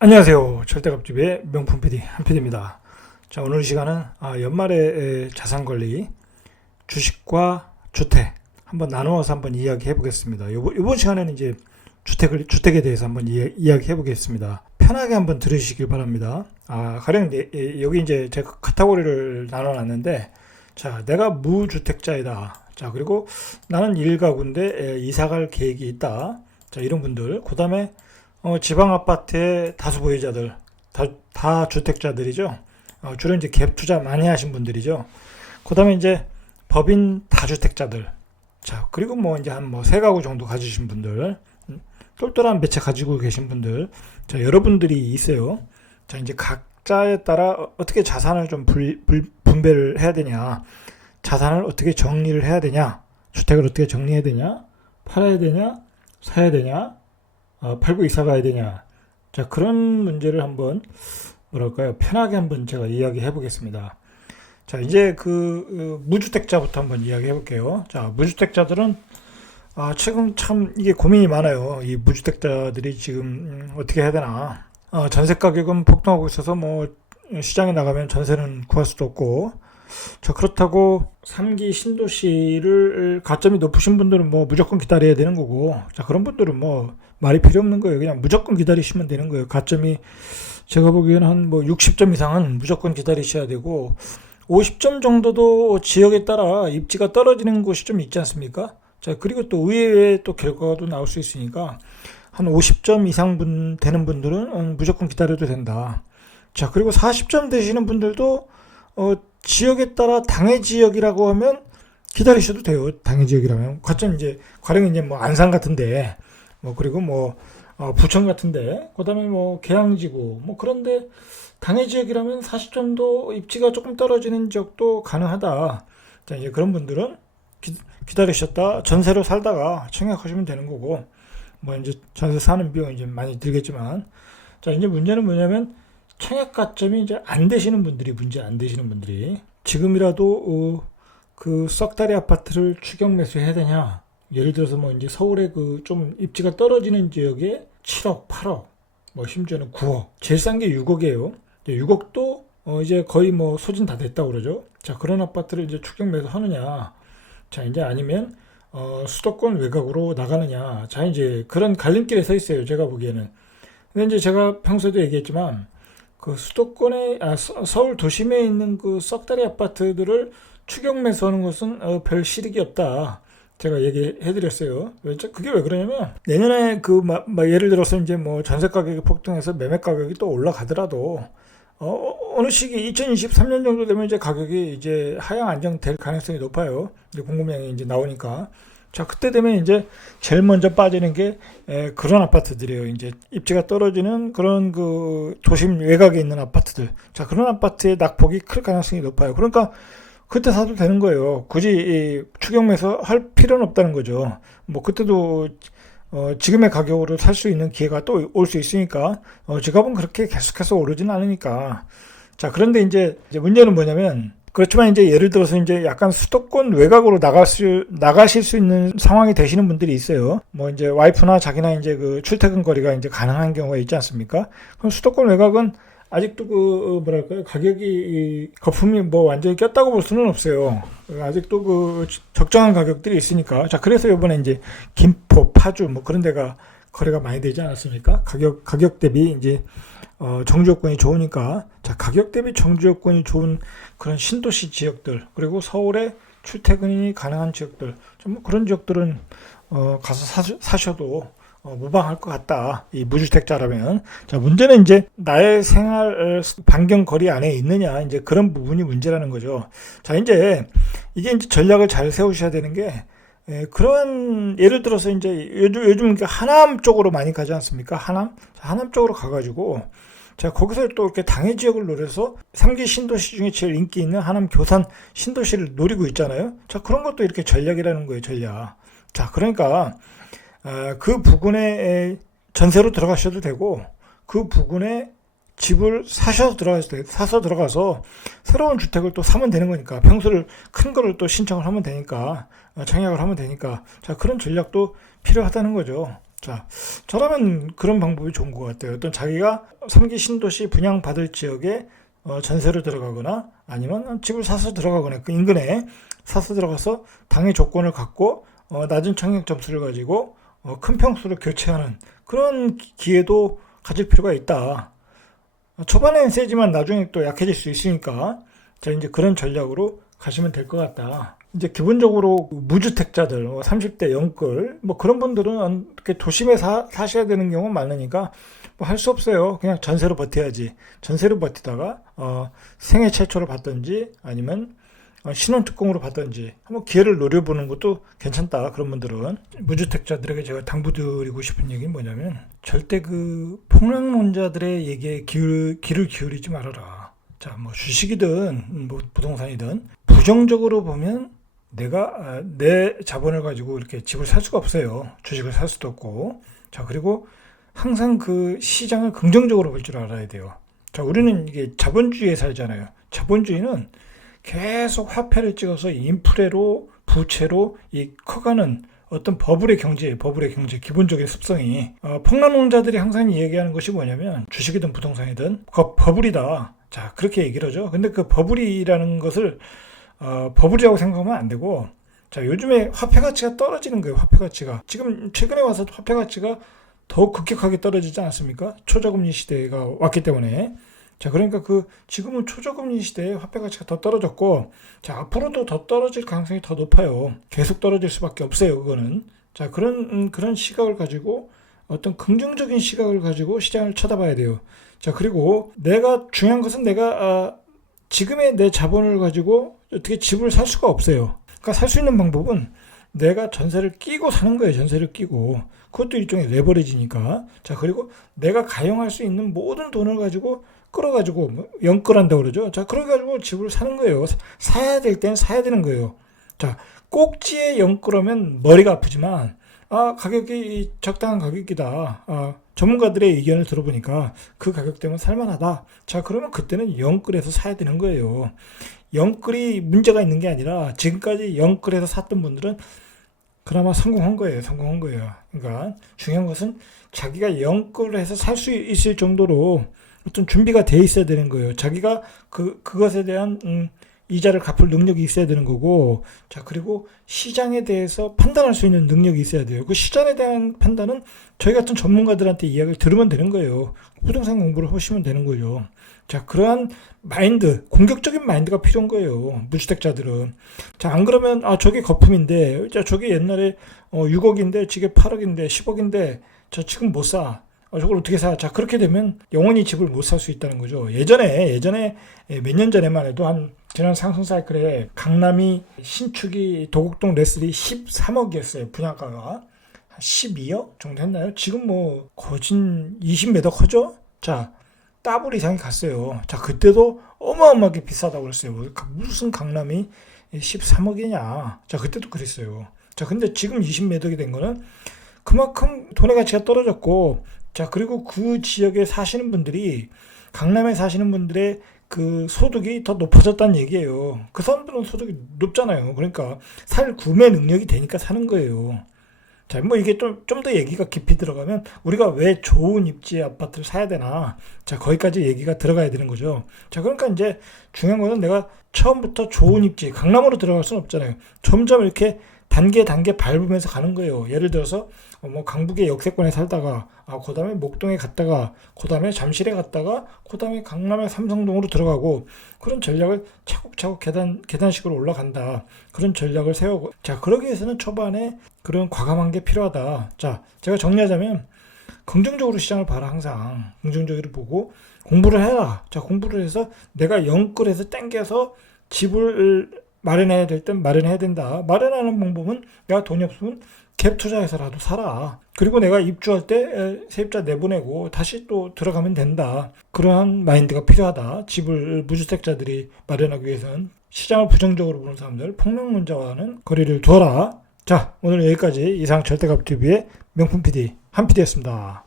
안녕하세요. 절대값집의 명품 PD 한PD입니다. 자, 오늘 시간은 연말에 자산관리, 주식과 주택 한번 나누어서 한번 이야기해 보겠습니다. 이번 시간에는 이제 주택에 대해서 한번 이야기해 보겠습니다. 편하게 한번 들으시길 바랍니다. 가령 이제 여기 이제 제가 카테고리를 나눠놨는데, 자, 내가 무주택자이다. 자, 그리고 나는 1가구인데 이사갈 계획이 있다. 자, 이런 분들. 그 다음에 지방 아파트의 다수 보유자들, 다 주택자들이죠. 주로 이제 갭 투자 많이 하신 분들이죠. 그 다음에 이제 법인 다주택자들. 자, 그리고 뭐 이제 한 뭐 3가구 정도 가지신 분들, 똘똘한 몇 채 가지고 계신 분들. 자, 여러분들이 있어요. 자, 이제 각자에 따라 어떻게 자산을 좀 분배를 해야 되냐. 자산을 어떻게 정리를 해야 되냐. 주택을 어떻게 정리해야 되냐. 팔아야 되냐. 사야 되냐. 팔고 이사 가야 되냐. 자, 그런 문제를 한번 뭐랄까요, 편하게 한번 제가 이야기해 보겠습니다. 자, 이제 무주택자부터 한번 이야기해 볼게요. 자, 무주택자들은 지금 참 이게 고민이 많아요. 이 무주택자들이 지금 어떻게 해야 되나. 전세 가격은 폭등하고 있어서 뭐 시장에 나가면 전세는 구할 수도 없고, 자, 그렇다고 3기 신도시를 가점이 높으신 분들은 뭐 무조건 기다려야 되는 거고, 자, 그런 분들은 뭐 말이 필요 없는 거예요. 그냥 무조건 기다리시면 되는 거예요. 가점이 제가 보기에는 한 뭐 60점 이상은 무조건 기다리셔야 되고, 50점 정도도 지역에 따라 입지가 떨어지는 곳이 좀 있지 않습니까? 자, 그리고 또 의외의 또 결과도 나올 수 있으니까 한 50점 이상 되는 분들은 무조건 기다려도 된다. 자, 그리고 40점 되시는 분들도 지역에 따라 당해 지역이라고 하면 기다리셔도 돼요. 당해 지역이라면. 가령 이제 뭐 안산 같은데, 뭐 그리고 뭐 부천 같은데, 그다음에 뭐 계양지구 뭐 그런데 당해 지역이라면 40점도 입지가 조금 떨어지는 지역도 가능하다. 자, 이제 그런 분들은 기다리셨다 전세로 살다가 청약하시면 되는 거고, 뭐 이제 전세 사는 비용이 이제 많이 들겠지만, 자, 이제 문제는 뭐냐면 청약 가점이 이제 안 되시는 분들이 지금이라도 그 썩다리 아파트를 추격 매수해야 되냐. 예를 들어서 뭐 이제 서울의 그 좀 입지가 떨어지는 지역에 7억, 8억, 뭐 심지어는 9억, 제일 싼 게 6억이에요. 6억도 이제 거의 뭐 소진 다 됐다고 그러죠. 자, 그런 아파트를 이제 추격 매수하느냐. 자, 이제 아니면 수도권 외곽으로 나가느냐. 자, 이제 그런 갈림길에 서 있어요. 제가 보기에는. 근데 이제 제가 평소에도 얘기했지만, 그 수도권에 서울 도심에 있는 그 썩다리 아파트들을 추격 매수하는 것은 별 실익이 없다. 제가 얘기해드렸어요. 그게 왜 그러냐면 내년에 예를 들어서 이제 뭐 전세 가격이 폭등해서 매매 가격이 또 올라가더라도 어느 시기 2023년 정도 되면 이제 가격이 이제 하향 안정될 가능성이 높아요. 이제 공급량이 이제 나오니까. 자, 그때 되면 이제 제일 먼저 빠지는 게 그런 아파트들이에요. 이제 입지가 떨어지는 그런 그 도심 외곽에 있는 아파트들. 자, 그런 아파트의 낙폭이 클 가능성이 높아요. 그러니까 그때 사도 되는 거예요. 굳이 추격 매수 할 필요는 없다는 거죠. 뭐 그때도 지금의 가격으로 살 수 있는 기회가 또 올 수 있으니까 지갑은 그렇게 계속해서 오르진 않으니까. 자, 그런데 이제 문제는 뭐냐면, 그렇지만 이제 예를 들어서 이제 약간 수도권 외곽으로 나가실 수 있는 상황이 되시는 분들이 있어요. 뭐 이제 와이프나 자기나 이제 그 출퇴근 거리가 이제 가능한 경우가 있지 않습니까? 그럼 수도권 외곽은 아직도 뭐랄까요, 가격이 거품이 뭐 완전히 꼈다고 볼 수는 없어요. 아직도 그 적정한 가격들이 있으니까. 자, 그래서 이번에 이제 김포, 파주 뭐 그런 데가 거래가 많이 되지 않았습니까? 가격 대비 이제 정주 여건이 좋으니까. 자, 가격 대비 정주 여건이 좋은 그런 신도시 지역들, 그리고 서울에 출퇴근이 가능한 지역들, 좀 그런 지역들은 가서 사셔도 무방할 것 같다. 이 무주택자라면. 자, 문제는 이제 나의 생활 반경 거리 안에 있느냐, 이제 그런 부분이 문제라는 거죠. 자, 이제 이게 이제 전략을 잘 세우셔야 되는 게, 그런 예를 들어서 이제 요즘 하남 쪽으로 많이 가지 않습니까? 하남? 자, 하남 쪽으로 가가지고, 자, 거기서 또 이렇게 당해 지역을 노려서 3기 신도시 중에 제일 인기 있는 하남 교산 신도시를 노리고 있잖아요. 자, 그런 것도 이렇게 전략이라는 거예요, 전략. 자, 그러니까 그 부근에 전세로 들어가셔도 되고, 그 부근에 집을 사서 들어가서 새로운 주택을 또 사면 되는 거니까, 평수를 큰 거를 또 신청을 하면 되니까, 청약을 하면 되니까. 자, 그런 전략도 필요하다는 거죠. 자, 저라면 그런 방법이 좋은 것 같아요. 어떤 자기가 3기 신도시 분양받을 지역에 전세로 들어가거나 아니면 집을 사서 들어가거나 그 인근에 사서 들어가서 당의 조건을 갖고 낮은 청약 점수를 가지고 큰 평수를 교체하는 그런 기회도 가질 필요가 있다. 초반에는 세지만 나중에 또 약해질 수 있으니까 자 이제 그런 전략으로 가시면 될 것 같다. 이제 기본적으로 무주택자들 30대 영끌 뭐 그런 분들은 이렇게 도심에 사셔야 되는 경우가 많으니까 뭐 할 수 없어요. 그냥 전세로 버텨야지. 전세로 버티다가 생애 최초로 받든지 아니면 신혼특공으로 받든지 한번 기회를 노려보는 것도 괜찮다. 그런 분들은 무주택자들에게 제가 당부드리고 싶은 얘기는 뭐냐면 절대 그 폭락론자들의 얘기에 귀를 기울이지 말아라. 자, 뭐 주식이든 뭐 부동산이든 부정적으로 보면 내가 내 자본을 가지고 이렇게 집을 살 수가 없어요. 주식을 살 수도 없고. 자, 그리고 항상 그 시장을 긍정적으로 볼 줄 알아야 돼요. 자, 우리는 이게 자본주의에 살잖아요. 자본주의는 계속 화폐를 찍어서 인플레로 부채로 이 커가는 어떤 버블의 경제 기본적인 습성이 폭락론자들이 항상 얘기하는 것이 뭐냐면 주식이든 부동산이든 그 버블이다. 자, 그렇게 얘기를 하죠. 근데 그 버블이라는 것을 버블이라고 생각하면 안 되고 자, 요즘에 화폐 가치가 떨어지는 거예요. 화폐 가치가. 지금 최근에 와서 화폐 가치가 더 급격하게 떨어지지 않았습니까? 초저금리 시대가 왔기 때문에. 자, 그러니까 지금은 초저금리 시대에 화폐 가치가 더 떨어졌고, 자, 앞으로도 더 떨어질 가능성이 더 높아요. 계속 떨어질 수밖에 없어요, 그거는. 자, 그런 시각을 가지고, 어떤 긍정적인 시각을 가지고 시장을 쳐다봐야 돼요. 자, 그리고 중요한 것은 내가, 지금의 내 자본을 가지고 어떻게 집을 살 수가 없어요. 그러니까 살 수 있는 방법은 내가 전세를 끼고 사는 거예요, 전세를 끼고. 그것도 일종의 레버리지니까. 자, 그리고 내가 가용할 수 있는 모든 돈을 가지고 끌어가지고 연끌한다고 그러죠. 자, 그래가지고 집을 사는 거예요. 사야 될 때는 사야 되는 거예요. 자, 꼭지에 연끌하면 머리가 아프지만 가격이 적당한 가격이다. 전문가들의 의견을 들어보니까 그 가격대면 살만하다. 자, 그러면 그때는 연끌해서 사야 되는 거예요. 연끌이 문제가 있는 게 아니라 지금까지 연끌해서 샀던 분들은 그나마 성공한 거예요. 그러니까 중요한 것은 자기가 연끌해서 살 수 있을 정도로 어떤 준비가 돼 있어야 되는 거예요. 자기가 그것에 대한 이자를 갚을 능력이 있어야 되는 거고, 자, 그리고 시장에 대해서 판단할 수 있는 능력이 있어야 돼요. 그 시장에 대한 판단은 저희 같은 전문가들한테 이야기를 들으면 되는 거예요. 부동산 공부를 하시면 되는 거죠. 자, 그러한 공격적인 마인드가 필요한 거예요. 무주택자들은. 자, 안 그러면, 저게 거품인데, 자, 저게 옛날에 6억인데, 저게 8억인데, 10억인데, 저 지금 못 사. 저걸 어떻게 사? 자, 그렇게 되면 영원히 집을 못 살 수 있다는 거죠. 예전에 몇 년 전에만 해도 지난 상승 사이클에 강남이 신축이 도곡동 레슬이 13억이었어요. 분양가가. 12억 정도 했나요? 지금 뭐 거진 20매덕 하죠? 자, 더블 이상이 갔어요. 자, 그때도 어마어마하게 비싸다고 그랬어요. 무슨 강남이 13억이냐. 자, 그때도 그랬어요. 자, 근데 지금 20매덕이 된 거는 그만큼 돈의 가치가 떨어졌고, 자, 그리고 그 지역에 사시는 분들이, 강남에 사시는 분들의 그 소득이 더 높아졌다는 얘기예요. 그 사람들은 소득이 높잖아요. 그러니까 살 구매 능력이 되니까 사는 거예요. 자, 뭐 이게 좀 더 얘기가 깊이 들어가면 우리가 왜 좋은 입지의 아파트를 사야 되나. 자, 거기까지 얘기가 들어가야 되는 거죠. 자, 그러니까 이제 중요한 거는 내가 처음부터 좋은 입지, 강남으로 들어갈 수는 없잖아요. 점점 이렇게 단계 밟으면서 가는 거예요. 예를 들어서 뭐 강북의 역세권에 살다가 그다음에 목동에 갔다가 그다음에 잠실에 갔다가 그다음에 강남의 삼성동으로 들어가고 그런 전략을 차곡차곡 계단식으로 올라간다. 그런 전략을 세우고 자, 그러기 위해서는 초반에 그런 과감한 게 필요하다. 자, 제가 정리하자면 긍정적으로 시장을 봐라. 항상 긍정적으로 보고 공부를 해라. 자, 공부를 해서 내가 영끌해서 땡겨서 집을 마련해야 될 땐 마련해야 된다. 마련하는 방법은 내가 돈이 없으면 갭 투자해서라도 살아. 그리고 내가 입주할 때 세입자 내보내고 다시 또 들어가면 된다. 그러한 마인드가 필요하다. 집을 무주택자들이 마련하기 위해서는 시장을 부정적으로 보는 사람들, 폭락론자와는 거리를 두어라. 자, 오늘 여기까지 이상 절대값TV의 명품 PD 한 PD였습니다.